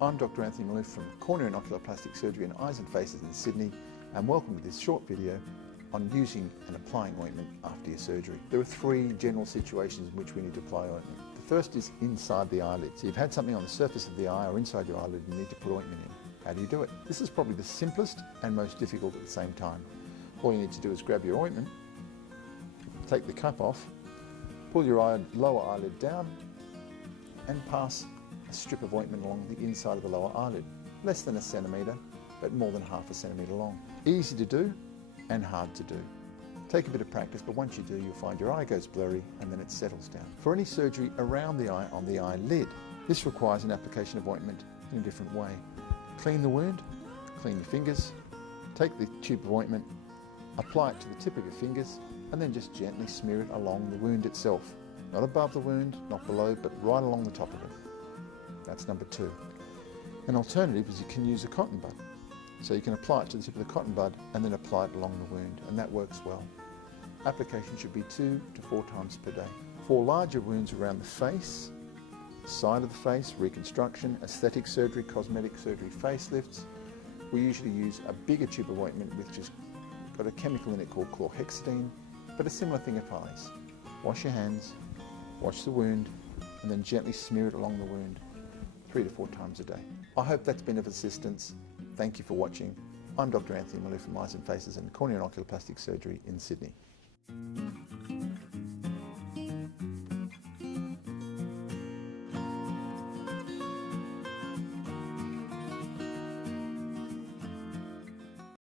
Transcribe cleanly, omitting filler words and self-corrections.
I'm Dr. Anthony Maloof from Corneal and Oculoplastic Surgery in Eyes and Faces in Sydney, and welcome to this short video on using and applying ointment after your surgery. There are three general situations in which we need to apply ointment. The first is inside the eyelid. So you've had something on the surface of the eye or inside your eyelid and you need to put ointment in. How do you do it? This is probably the simplest and most difficult at the same time. All you need to do is grab your ointment, take the cup off, pull your lower eyelid down and pass a strip of ointment along the inside of the lower eyelid. Less than 1 centimetre, but more than ½ centimetre long. Easy to do and hard to do. Take a bit of practice, but once you do, you'll find your eye goes blurry and then it settles down. For any surgery around the eye on the eyelid, this requires an application of ointment in a different way. Clean the wound, clean your fingers, take the tube of ointment, apply it to the tip of your fingers, and then just gently smear it along the wound itself. Not above the wound, not below, but right along the top of it. That's number 2. An alternative is you can use a cotton bud. So you can apply it to the tip of the cotton bud and then apply it along the wound, and that works well. Application should be 2 to 4 times per day. For larger wounds around the face, side of the face, reconstruction, aesthetic surgery, cosmetic surgery, facelifts, we usually use a bigger tube of ointment which has got a chemical in it called chlorhexidine, but a similar thing applies. Wash your hands, wash the wound, and then gently smear it along the wound 3 to 4 times a day. I hope that's been of assistance. Thank you for watching. I'm Dr. Anthony Maloof from Eyes and Faces and Corneal and Oculoplastic Surgery in Sydney.